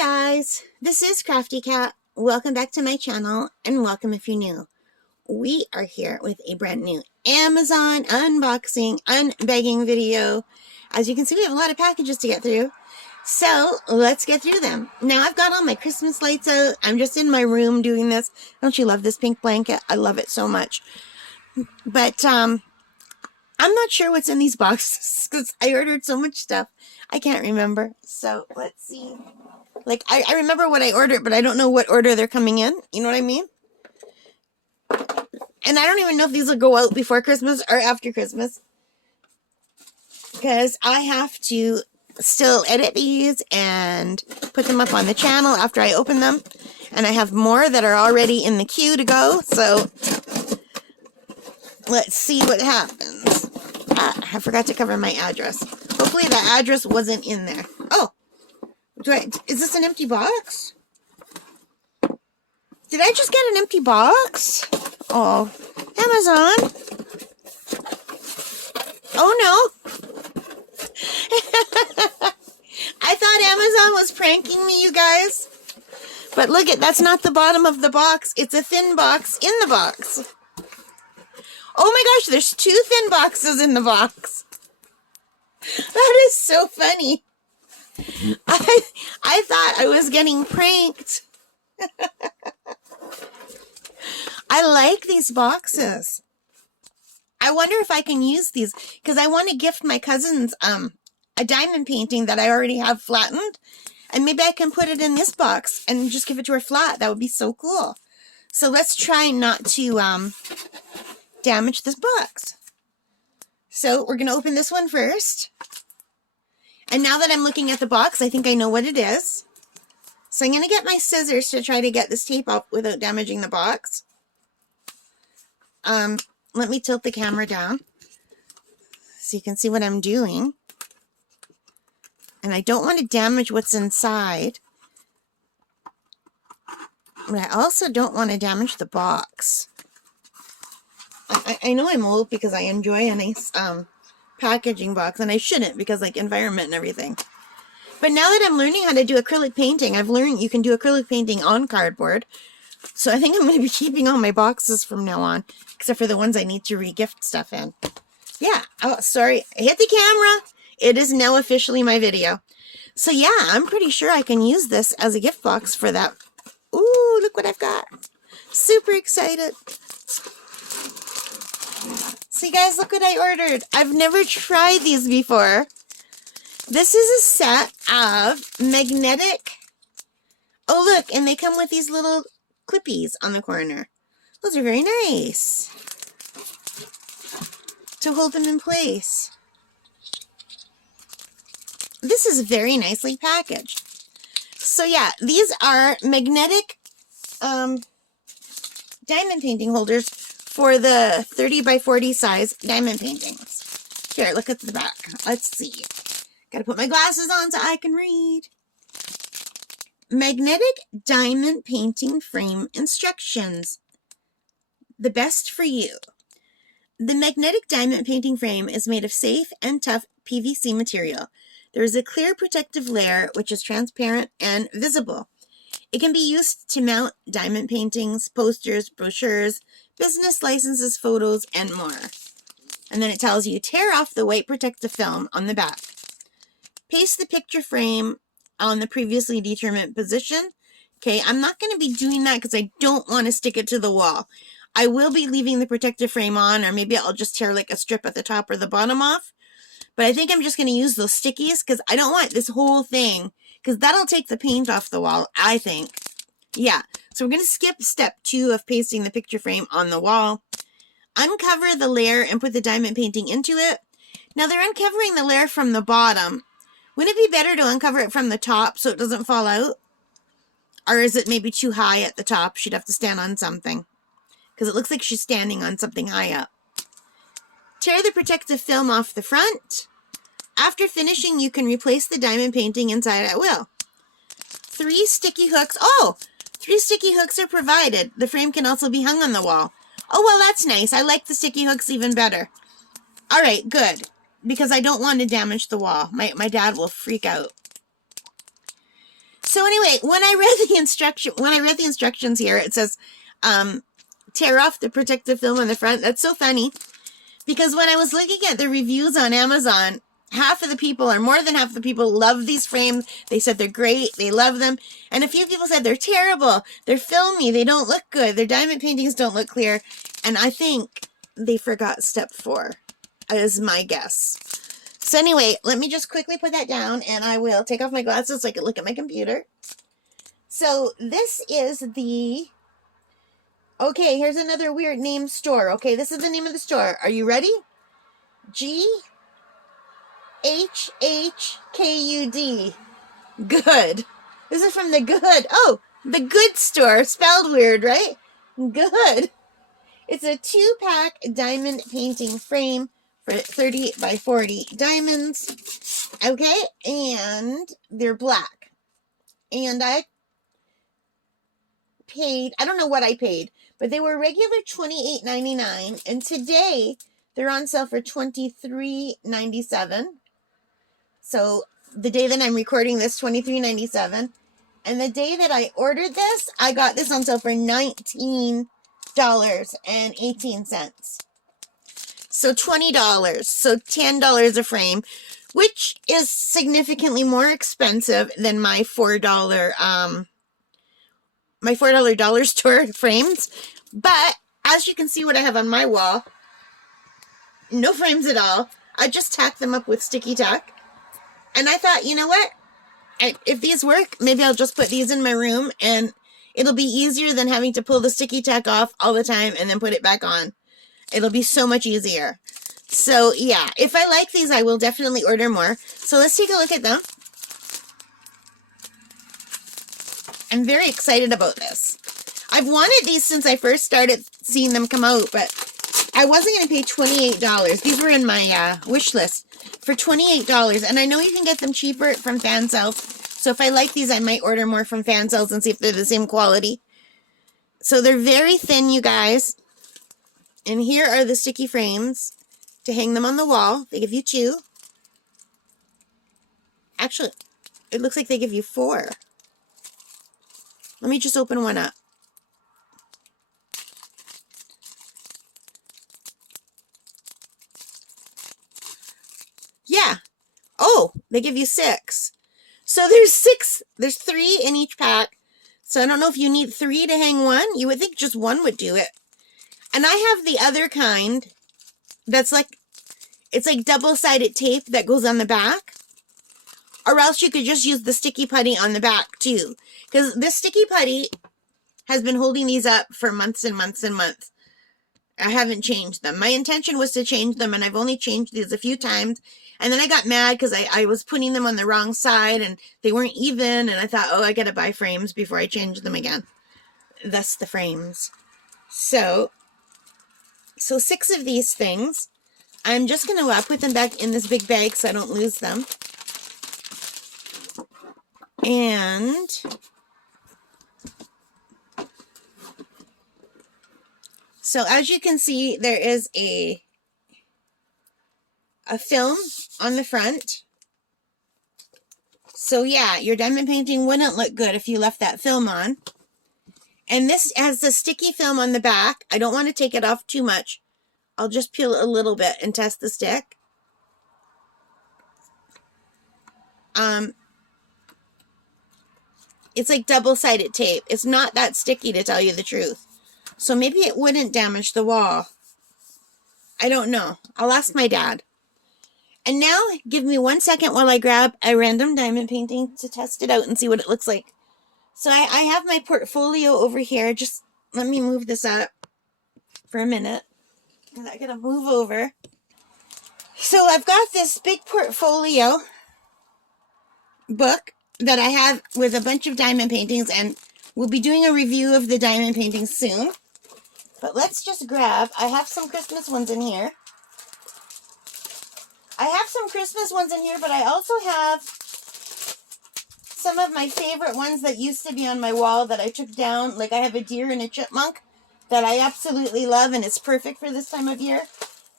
Guys, this is Crafty Cat. Welcome back to my channel and welcome if you're new. We are here with a brand new Amazon unboxing, unbagging video. As you can see, we have a lot of packages to get through. So let's get through them. Now I've got all my Christmas lights out. I'm just in my room doing this. Don't you love this pink blanket? I love it so much. But I'm not sure what's in these boxes because I ordered so much stuff. I can't remember. So let's see. Like, I remember what I ordered, but I don't know what order they're coming in. You know what I mean? And I don't even know if these will go out before Christmas or after Christmas. Because I have to still edit these and put them up on the channel after I open them. And I have more that are already in the queue to go. So, let's see what happens. I forgot to cover my address. Hopefully the address wasn't in there. Oh! Is this an empty box? Did I just get an empty box? Oh, Amazon. Oh no. I thought Amazon was pranking me, you guys. But look, that's not the bottom of the box. It's a thin box in the box. Oh my gosh, there's two thin boxes in the box. That is so funny. I thought I was getting pranked. I like these boxes. I wonder if I can use these because I want to gift my cousins a diamond painting that I already have flattened, and maybe I can put it in this box and just give it to her flat. That would be so cool. So let's try not to damage this box. So we're gonna open this one first. And now that I'm looking at the box, I think I know what it is. So I'm going to get my scissors to try to get this tape off without damaging the box. Let me tilt the camera down so you can see what I'm doing. And I don't want to damage what's inside. But I also don't want to damage the box. I know I'm old because I enjoy a nice packaging box, and I shouldn't because like environment and everything. But now that I'm learning how to do acrylic painting, I've learned you can do acrylic painting on cardboard. So I think I'm going to be keeping all my boxes from now on, except for the ones I need to re-gift stuff in. Yeah. Oh, sorry. I hit the camera. It is now officially my video. So yeah, I'm pretty sure I can use this as a gift box for that. Ooh, look what I've got. Super excited. See guys, look what I ordered. I've never tried these before. This is a set of magnetic. Oh look, and they come with these little clippies on the corner. Those are very nice. To hold them in place. This is very nicely packaged. So yeah, these are magnetic diamond painting holders for the 30 by 40 size diamond paintings. Here, look at the back. Let's see. Gotta put my glasses on so I can read. Magnetic diamond painting frame instructions. The best for you. The magnetic diamond painting frame is made of safe and tough PVC material. There is a clear protective layer which is transparent and visible. It can be used to mount diamond paintings, posters, brochures, business licenses, photos, and more. And then it tells you, tear off the white protective film on the back. Paste the picture frame on the previously determined position. Okay, I'm not going to be doing that because I don't want to stick it to the wall. I will be leaving the protective frame on, or maybe I'll just tear like a strip at the top or the bottom off. But I think I'm just going to use those stickies because I don't want this whole thing, because that'll take the paint off the wall, I think. Yeah, so we're going to skip step 2 of pasting the picture frame on the wall. Uncover the layer and put the diamond painting into it. Now they're uncovering the layer from the bottom. Wouldn't it be better to uncover it from the top so it doesn't fall out? Or is it maybe too high at the top? She'd have to stand on something. Because it looks like she's standing on something high up. Tear the protective film off the front. After finishing, you can replace the diamond painting inside at will. 3 sticky hooks. Oh! 3 sticky hooks are provided. The frame can also be hung on the wall. Oh, well, that's nice. I like the sticky hooks even better. All right, good. Because I don't want to damage the wall. My dad will freak out. So anyway, when I read the instructions here, it says, tear off the protective film on the front. That's so funny, because when I was looking at the reviews on Amazon, half of the people, or more than half of the people, love these frames. They said they're great. They love them. And a few people said they're terrible. They're filmy. They don't look good. Their diamond paintings don't look clear. And I think they forgot step 4, is my guess. So anyway, let me just quickly put that down, and I will take off my glasses so I can look at my computer. So this is the... Okay, here's another weird name store. Okay, this is the name of the store. Are you ready? GHHKUD. Good. This is from the Good. Oh, the Good store. Spelled weird, right? Good. It's a 2-pack diamond painting frame for 30 by 40 diamonds. Okay, and they're black. And I paid, I don't know what I paid, but they were regular $28.99, and today they're on sale for $23.97. So the day that I'm recording this, $23.97, and the day that I ordered this, I got this on sale for $19.18. So $20, so $10 a frame, which is significantly more expensive than my $4 dollar store frames. But as you can see what I have on my wall, no frames at all. I just tacked them up with sticky tack. And I thought, you know what? If these work, maybe I'll just put these in my room, and it'll be easier than having to pull the sticky tack off all the time and then put it back on. It'll be so much easier. So yeah, if I like these, I will definitely order more. So let's take a look at them. I'm very excited about this. I've wanted these since I first started seeing them come out, but I wasn't going to pay $28. These were in my wish list for $28, and I know you can get them cheaper from fan sales. So if I like these, I might order more from fan sales and see if they're the same quality. So they're very thin, you guys. And here are the sticky frames to hang them on the wall. They give you 2. Actually, it looks like they give you 4. Let me just open one up. Yeah. Oh, they give you 6. So there's 6. There's 3 in each pack. So I don't know if you need 3 to hang one. You would think just 1 would do it. And I have the other kind that's like, it's like double-sided tape that goes on the back. Or else you could just use the sticky putty on the back too. Because this sticky putty has been holding these up for months and months and months. I haven't changed them. My intention was to change them, and I've only changed these a few times. And then I got mad because I was putting them on the wrong side and they weren't even. And I thought, oh, I got to buy frames before I change them again. Thus the frames. So 6 of these things. I'm just going to put them back in this big bag so I don't lose them. And so as you can see, there is a film on the front. So yeah, your diamond painting wouldn't look good if you left that film on. And this has the sticky film on the back. I don't want to take it off too much. I'll just peel a little bit and test the stick. It's like double-sided tape. It's not that sticky, to tell you the truth. So maybe it wouldn't damage the wall. I don't know. I'll ask my dad. And now, give me 1 second while I grab a random diamond painting to test it out and see what it looks like. So I have my portfolio over here. Just let me move this up for a minute. And I gotta move over. So I've got this big portfolio book that I have with a bunch of diamond paintings, and we'll be doing a review of the diamond paintings soon. But let's just grab, I have some Christmas ones in here. I have some Christmas ones in here, but I also have some of my favorite ones that used to be on my wall that I took down. Like I have a deer and a chipmunk that I absolutely love, and it's perfect for this time of year.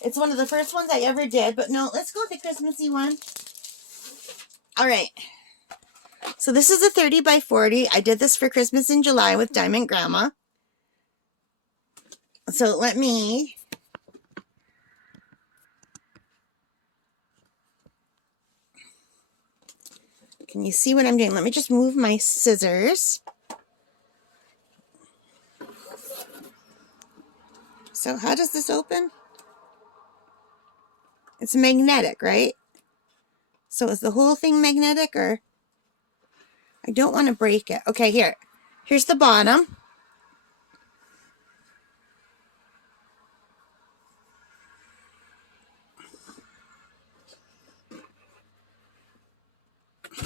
It's one of the first ones I ever did, but no, let's go with the Christmassy one. All right. So this is a 30 by 40. I did this for Christmas in July with Diamond Grandma. So let me... Can you see what I'm doing? Let me just move my scissors. So how does this open? It's magnetic, right? So is the whole thing magnetic, or? I don't want to break it. Okay, here. Here's the bottom.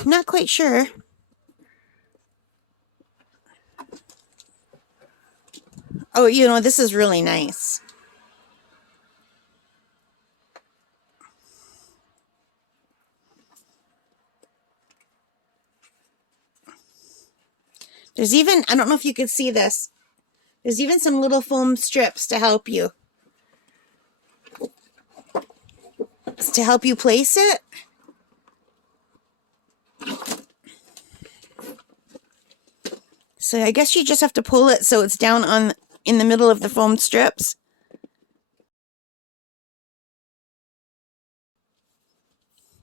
Not quite sure. Oh, you know, this is really nice. There's even, I don't know if you can see this, there's even some little foam strips to help you. To help you place it. So I guess you just have to pull it so it's down on in the middle of the foam strips.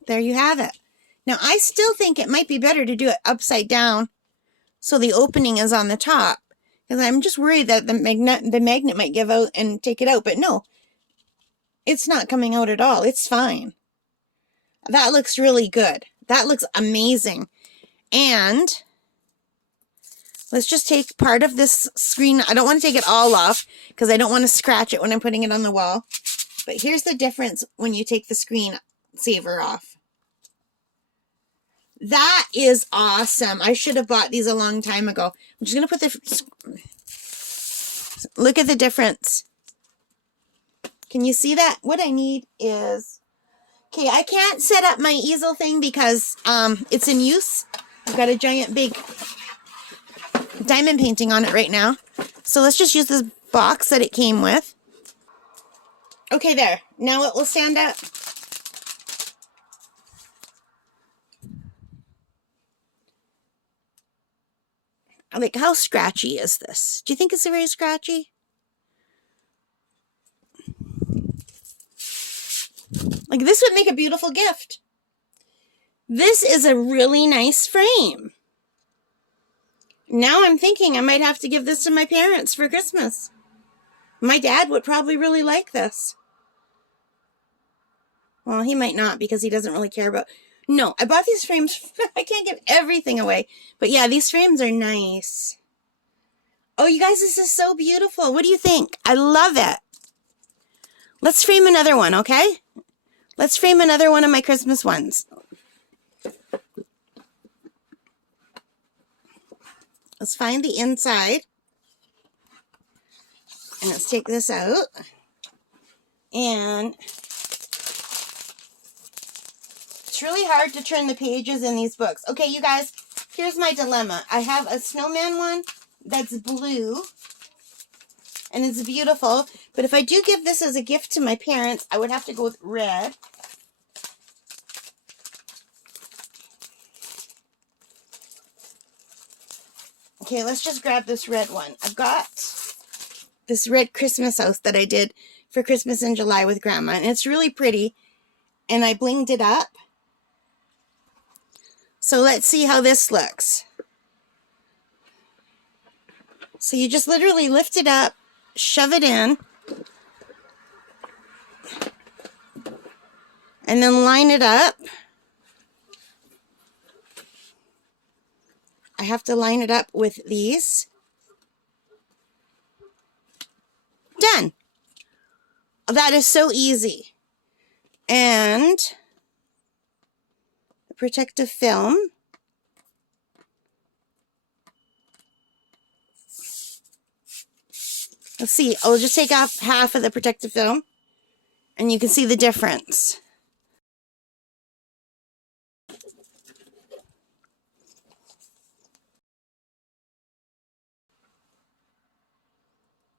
There you have it. Now I still think it might be better to do it upside down so the opening is on the top, because I'm just worried that the magnet might give out and take it out, but no, it's not coming out at all. It's fine. That looks really good. That looks amazing. And let's just take part of this screen. I don't want to take it all off because I don't want to scratch it when I'm putting it on the wall. But here's the difference when you take the screen saver off. That is awesome. I should have bought these a long time ago. I'm just going to put the... Look at the difference. Can you see that? What I need is... Okay, I can't set up my easel thing because it's in use. I've got a giant big diamond painting on it right now. So let's just use this box that it came with. Okay, there. Now it will stand up. Like, how scratchy is this? Do you think it's very scratchy? Like, this would make a beautiful gift. This is a really nice frame. Now I'm thinking I might have to give this to my parents for Christmas. My dad would probably really like this. Well, he might not because he doesn't really care about... No, I bought these frames. I can't give everything away. But yeah, these frames are nice. Oh, you guys, this is so beautiful. What do you think? I love it. Let's frame another one, okay? Let's frame another one of my Christmas ones. Let's find the inside. And let's take this out. And it's really hard to turn the pages in these books. Okay, you guys, here's my dilemma. I have a snowman one that's blue. And it's beautiful. But if I do give this as a gift to my parents, I would have to go with red. Okay, let's just grab this red one. I've got this red Christmas house that I did for Christmas in July with Grandma. And it's really pretty. And I blinged it up. So let's see how this looks. So you just literally lift it up, shove it in, and then line it up. I have to line it up with these. Done. That is so easy. And the protective film. Let's see. I'll just take off half of the protective film, and you can see the difference.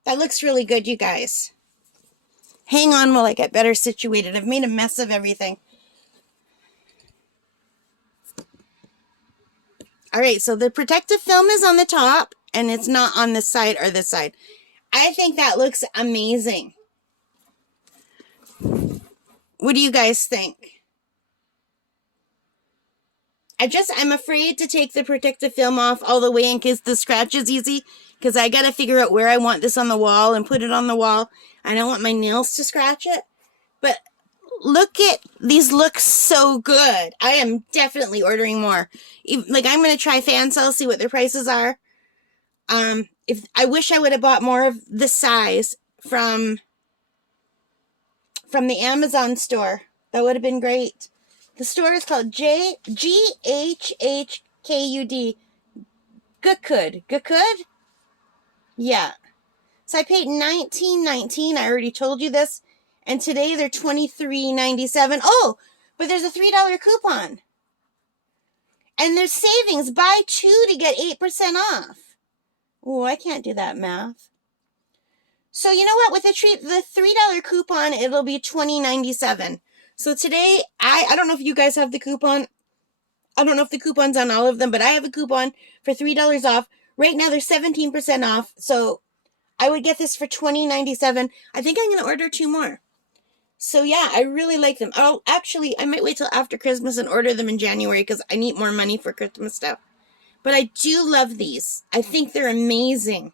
That looks really good, you guys. Hang on while I get better situated. I've made a mess of everything. All right, so the protective film is on the top, and it's not on this side or this side. I think that looks amazing. What do you guys think? I'm afraid to take the protective film off all the way in case the scratch is easy, because I got to figure out where I want this on the wall and put it on the wall. I don't want my nails to scratch it. But look at, these look so good. I am definitely ordering more. Like, I'm going to try fan sale, see what their prices are. If I wish I would have bought more of the size from the Amazon store. That would have been great. The store is called GHHKUD. Good. Yeah. So I paid $19.19. I already told you this. And today they're $23.97. Oh, but there's a $3 coupon. And there's savings. Buy 2 to get 8% off. Oh, I can't do that math. So you know what? With the $3 coupon, it'll be $20.97. So today, I don't know if you guys have the coupon. I don't know if the coupon's on all of them, but I have a coupon for $3 off. Right now, they're 17% off. So I would get this for $20.97. I think I'm going to order 2 more. So yeah, I really like them. I might wait till after Christmas and order them in January because I need more money for Christmas stuff. But I do love these. I think they're amazing.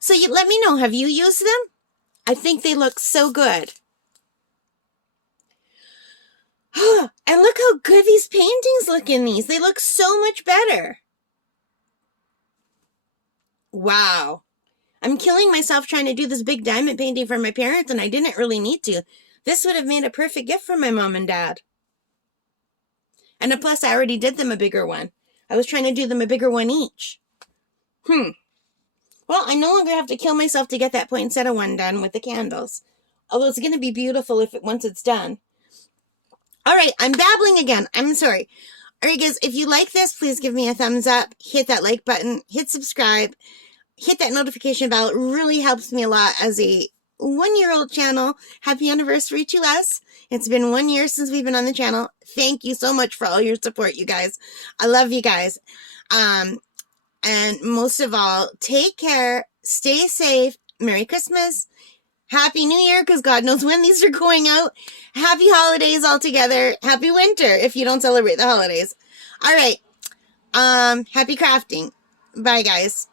So let me know, have you used them? I think they look so good. And look how good these paintings look in these. They look so much better. Wow. I'm killing myself trying to do this big diamond painting for my parents, and I didn't really need to. This would have made a perfect gift for my mom and dad. And plus, I already did them a bigger one. I was trying to do them a bigger one each. Well, I no longer have to kill myself to get that poinsettia one done with the candles. Although it's going to be beautiful once it's done. All right, I'm babbling again. I'm sorry. All right, guys, if you like this, please give me a thumbs up. Hit that like button. Hit subscribe. Hit that notification bell. It really helps me a lot as a 1-year-old channel. Happy anniversary to us. It's been 1 year since we've been on the channel. Thank you so much for all your support, you guys. I love you guys. And most of all, take care. Stay safe. Merry Christmas. Happy New Year, because God knows when these are going out. Happy holidays all together. Happy winter if you don't celebrate the holidays. All right. Happy crafting. Bye, guys.